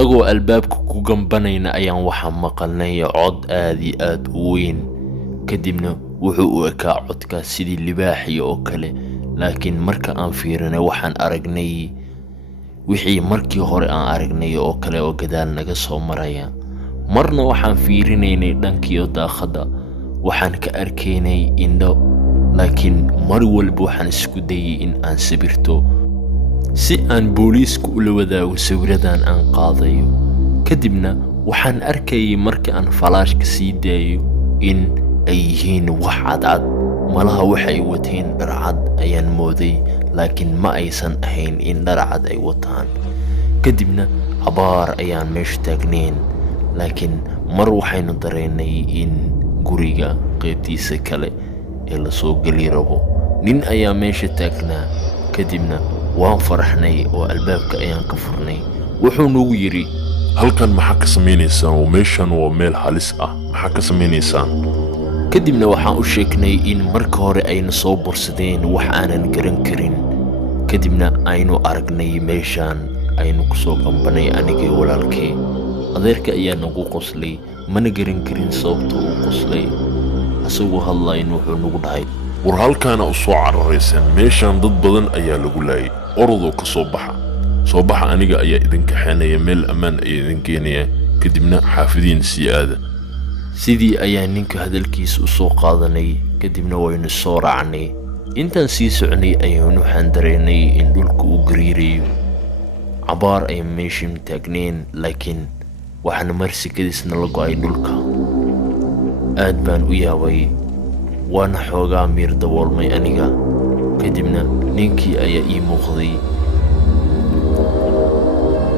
anagoo albaabka ku gambanayna ayaan waxaan maqalnay cod aad iyo aad u weyn. kadibna wuxuu u ekaa codkaas sidii libaaxiya oo kale, laakiin marka aan fiirinay waxaan aragnay wixii markii hore aan aragnay oo kale oo gadaal naga soo maraya. marna waxaan fiirinaynay dhankiyo daaqada, waxaan ka arkaynay indho, laakiin mar walba waxaan isku dayay in aan sawirto si aan booliisku ula wadaago sawiradan aan qaadayo. kadibna waxaan arkayay markii aan falaashka sii daayo in ay yihiin wax cadcad. malaha waxay wateen dhar cad ayaan mooday, laakiin ma aysan ahayn in dhar cad ay wataan. kadibna cabaar ayaan meesha taagnayn, laakiin mar waxaynu dareennay in guriga qaybtiisa kale ee la soo geli rabo. nin ayaa meesha taagnaa. kadibna waan faraxnay oo albaabka ayaan ka furnay. wuxuu nagu yidhi, halkan maxaa ka samaynaysaan? oo meeshan waa meel halis ah, maxaa ka samaynaysaan? kadibna waxaan u sheegnay in marka hore ayna soo bursadeen wax aanan garan karin. kadibna aynu aragnay meeshaan aynu ku soo gambanay anigii walaalkay. adeerka ayaa nagu qoslay, mana garan karin sababta uu qoslay. asagoo hadlayn wuxuu nagu dhahay, war halkaana u soo cararayseen, meeshaan dad badan ayaa lagu laayay. orodoo ka soo baxa, soo baxa, aniga ayaa idin kaxaynaya, meel ammaan ayaa idin keenaya, kadibna xaafidiin sii aada. sidii ayaa ninka hadalkiisa u soo qaadanay. kadibna waynu soo raacnay. intaan sii soconay ayaynu waxaan dareennay in dhulka uu gariirayo. cabaar ay meeshii taagneen, laakiin waxaana marsikadiisna la go'ay dhulka. aad baan u yaabay, waana xoogaa miir daboolmay aniga. kadibna ninkii ayaa ii muuqday.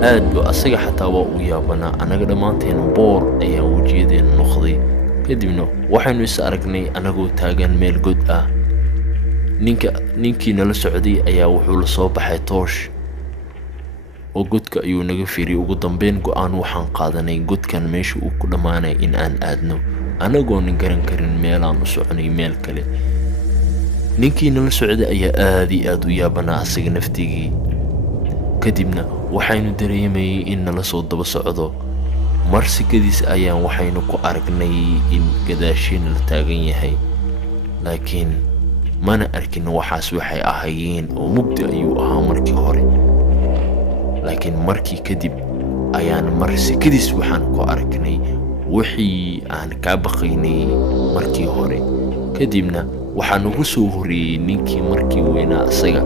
aad buu asaga xataa waa u yaabanaa. annaga dhammaanteen boor ayaan wejiyadeena noqday. kadibna waxaynu is aragnay anagoo taagan meel god ah. ninkii nala socday ayaa wuxuu la soo baxay toosh oo godka ayuu naga fiiriyay. ugu dambeyn go'aan waxaan qaadanay godkan meesha uu ku dhammaanay in aan aadno, anagoonan garan karin meelaan u soconay meel kale. ninkii nala socday ayaa aad iyo aad u yaabanaa asaga naftigii. kadibna waxaynu dareemayay in nala soo daba socdo. marsikadiis ayaan waxaynu ku aragnay in gadaashiina la taagan yahay, laakiin mana arkin waxaas waxay ahaayeen oo mugdi ayuu ahaa markii hore. laakiin markii kadib ayaan marsikadiis waxaan ku aragnay wixii aan ka baqaynay markii hore. kadibna waxaan ugu soo horeeyay ninkii markii weynaa asaga.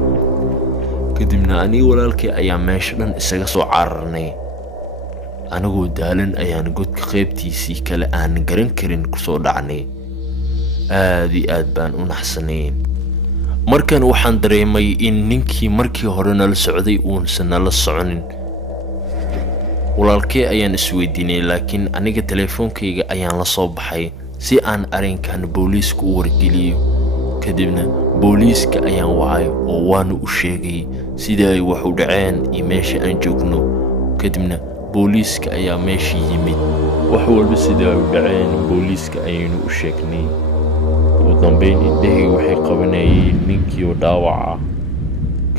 kadibna aniga walaalkay ayaa meesha dhan isaga soo cararnay. anagoo daalan ayaan godka qaybtiisii kale aan garan karin ku soo dhacnay. aad iyo aad baan u naxsanay. markan waxaan dareemay in ninkii markii hore nala socday uusan nala soconin. walaalkay ayaan isweydiinay, laakiin aniga telefoonkayga ayaan la soo baxay si aan arrinkan booliiska u wargeliyo. kadibna booliiska ayaan wacay oo waana u sheegay sida ay wax u dhaceen iyo meesha aan joogno. kadibna booliiska ayaa meesha yimid. wax walba sida ay u dhaceen booliiska ayaynu u sheegnay. ugu dambeyn indhahayga waxay qabanayeen ninkii oo dhaawac ah.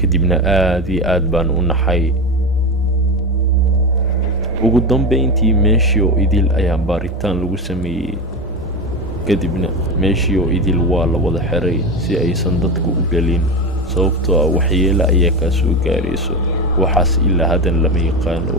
kadibna aad iyo aad baan u naxay. ugu dambeyntii meeshii oo idil ayaa baaritaan lagu sameeyey. kadibna meeshii oo idil waa la wada xiray si aysan dadku u gelin, sababtoo ah waxyeelo ayaa kaa soo gaarayso. waxaas ilaa haddan lama yaqaano.